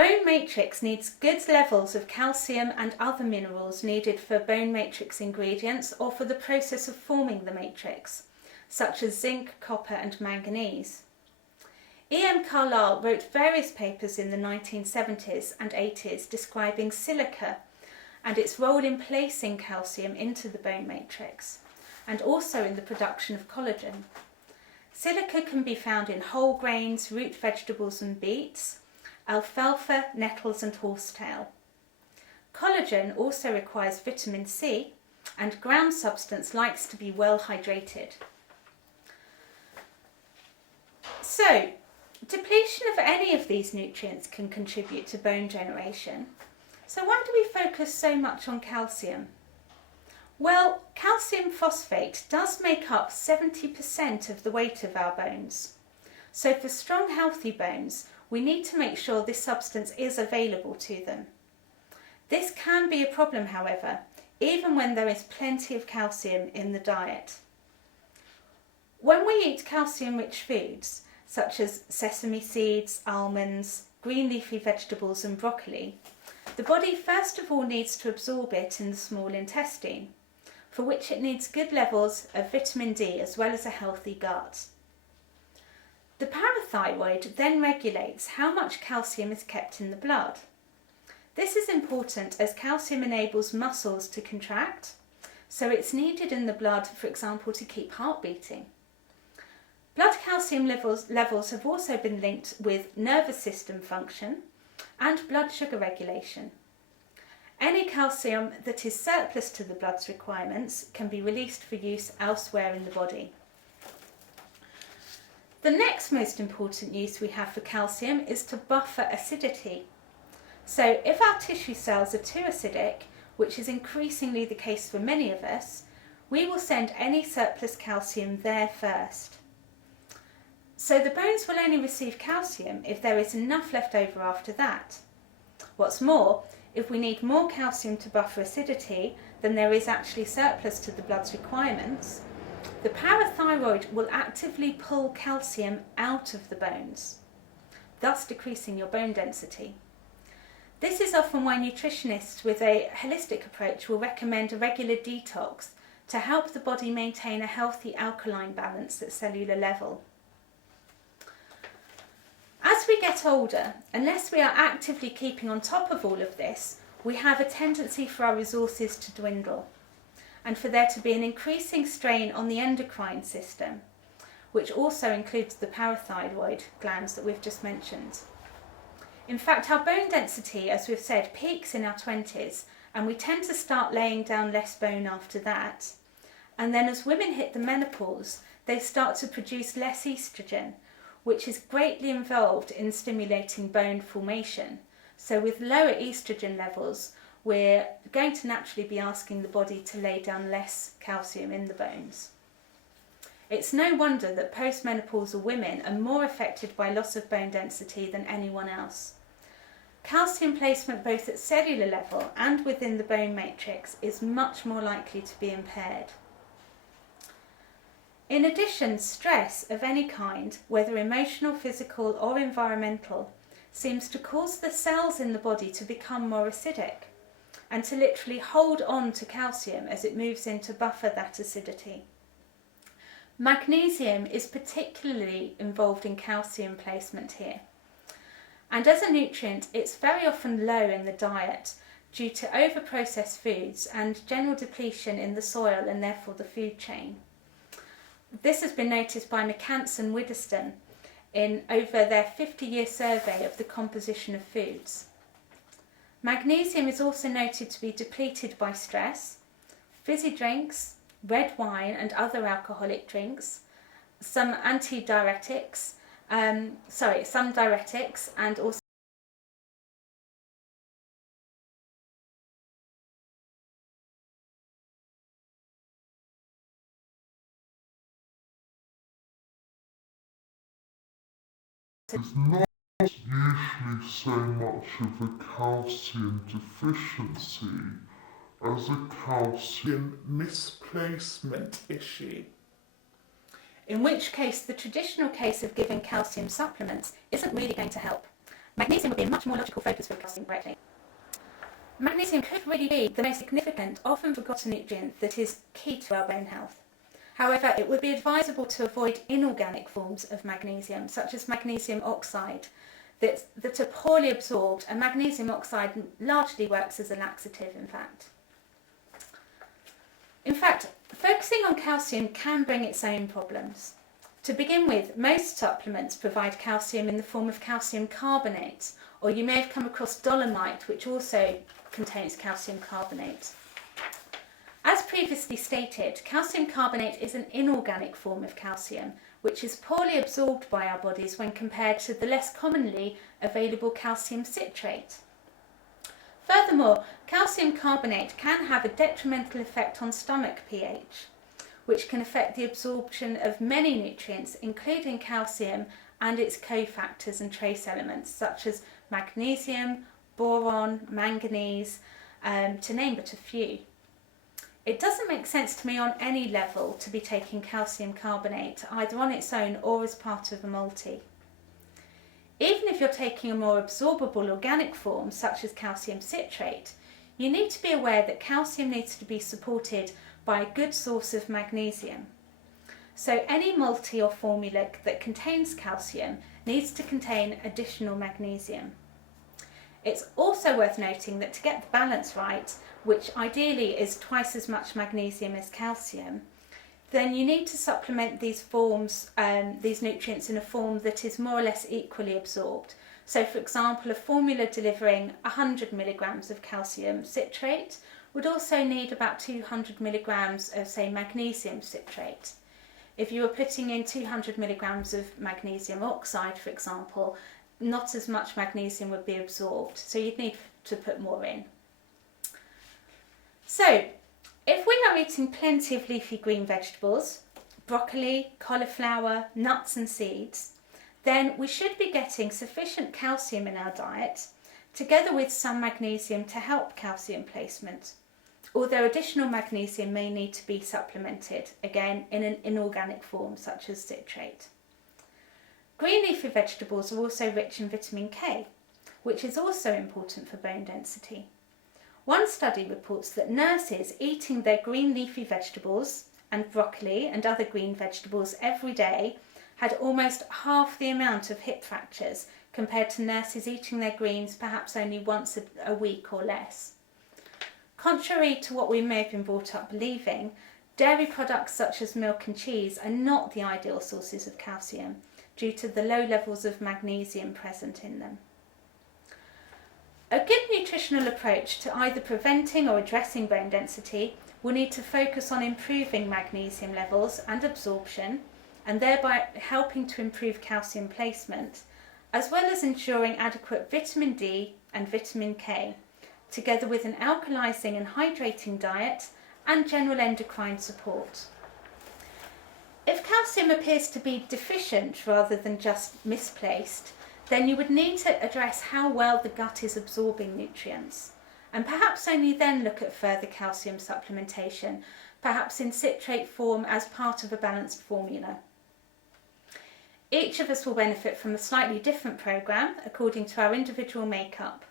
bone matrix needs good levels of calcium and other minerals needed for bone matrix ingredients or for the process of forming the matrix, such as zinc, copper and manganese. E.M. Carlisle wrote various papers in the 1970s and 80s describing silica and its role in placing calcium into the bone matrix, and also in the production of collagen. Silica can be found in whole grains, root vegetables and beets, alfalfa, nettles and horsetail. Collagen also requires vitamin C, and ground substance likes to be well hydrated. So, depletion of any of these nutrients can contribute to bone generation. So why do we focus so much on calcium? Well, calcium phosphate does make up 70% of the weight of our bones. So for strong, healthy bones, we need to make sure this substance is available to them. This can be a problem, however, even when there is plenty of calcium in the diet. When we eat calcium-rich foods, such as sesame seeds, almonds, green leafy vegetables and broccoli, the body first of all needs to absorb it in the small intestine, for which it needs good levels of vitamin D as well as a healthy gut. The parathyroid then regulates how much calcium is kept in the blood. This is important as calcium enables muscles to contract, so it's needed in the blood, for example, to keep heart beating. Blood calcium levels have also been linked with nervous system function and blood sugar regulation. Any calcium that is surplus to the blood's requirements can be released for use elsewhere in the body. The next most important use we have for calcium is to buffer acidity. So if our tissue cells are too acidic, which is increasingly the case for many of us, we will send any surplus calcium there first. So the bones will only receive calcium if there is enough left over after that. What's more, if we need more calcium to buffer acidity than there is actually surplus to the blood's requirements, the parathyroid will actively pull calcium out of the bones, thus decreasing your bone density. This is often why nutritionists with a holistic approach will recommend a regular detox to help the body maintain a healthy alkaline balance at cellular level. As we get older, unless we are actively keeping on top of all of this, we have a tendency for our resources to dwindle and for there to be an increasing strain on the endocrine system, which also includes the parathyroid glands that we've just mentioned. In fact, our bone density, as we've said, peaks in our 20s, and we tend to start laying down less bone after that. And then as women hit the menopause, they start to produce less estrogen, which is greatly involved in stimulating bone formation. So with lower estrogen levels, we're going to naturally be asking the body to lay down less calcium in the bones. It's no wonder that postmenopausal women are more affected by loss of bone density than anyone else. Calcium placement both at cellular level and within the bone matrix is much more likely to be impaired. In addition, stress of any kind, whether emotional, physical or environmental, seems to cause the cells in the body to become more acidic and to literally hold on to calcium as it moves in to buffer that acidity. Magnesium is particularly involved in calcium placement here. And as a nutrient, it's very often low in the diet due to over-processed foods and general depletion in the soil and therefore the food chain. This has been noticed by McCants and Widdowson in over their 50-year survey of the composition of foods. Magnesium is also noted to be depleted by stress, fizzy drinks, red wine and other alcoholic drinks, some diuretics and also It's not usually so much of a calcium deficiency as a calcium misplacement issue. in which case the traditional case of giving calcium supplements isn't really going to help. magnesium would be a much more logical focus for calcium correctly. Magnesium could really be the most significant, often forgotten nutrient that is key to our bone health. However, it would be advisable to avoid inorganic forms of magnesium, such as magnesium oxide, that are poorly absorbed, and magnesium oxide largely works as a laxative, in fact. In fact, focusing on calcium can bring its own problems. To begin with, most supplements provide calcium in the form of calcium carbonate, or you may have come across dolomite, which also contains calcium carbonate. As previously stated, calcium carbonate is an inorganic form of calcium, which is poorly absorbed by our bodies when compared to the less commonly available calcium citrate. Furthermore, calcium carbonate can have a detrimental effect on stomach pH, which can affect the absorption of many nutrients, including calcium and its cofactors and trace elements such as magnesium, boron, manganese, to name but a few. It doesn't make sense to me on any level to be taking calcium carbonate, either on its own or as part of a multi. Even if you're taking a more absorbable organic form, such as calcium citrate, you need to be aware that calcium needs to be supported by a good source of magnesium. So any multi or formula that contains calcium needs to contain additional magnesium. It's also worth noting that to get the balance right, which ideally is twice as much magnesium as calcium, then you need to supplement these forms, these nutrients in a form that is more or less equally absorbed. So for example, a formula delivering 100 milligrams of calcium citrate would also need about 200 milligrams of, say, magnesium citrate. If you were putting in 200 milligrams of magnesium oxide, for example, not as much magnesium would be absorbed, so you'd need to put more in. So, if we are eating plenty of leafy green vegetables, broccoli, cauliflower, nuts and seeds, then we should be getting sufficient calcium in our diet, together with some magnesium to help calcium placement, although additional magnesium may need to be supplemented, again in an inorganic form such as citrate. Green leafy vegetables are also rich in vitamin K, which is also important for bone density. One study reports that nurses eating their green leafy vegetables and broccoli and other green vegetables every day had almost half the amount of hip fractures compared to nurses eating their greens perhaps only once a week or less. Contrary to what we may have been brought up believing, dairy products such as milk and cheese are not the ideal sources of calcium due to the low levels of magnesium present in them. A good nutritional approach to either preventing or addressing bone density will need to focus on improving magnesium levels and absorption, and thereby helping to improve calcium placement, as well as ensuring adequate vitamin D and vitamin K, together with an alkalizing and hydrating diet and general endocrine support. If calcium appears to be deficient rather than just misplaced, then you would need to address how well the gut is absorbing nutrients, and perhaps only then look at further calcium supplementation, perhaps in citrate form as part of a balanced formula. Each of us will benefit from a slightly different programme according to our individual makeup,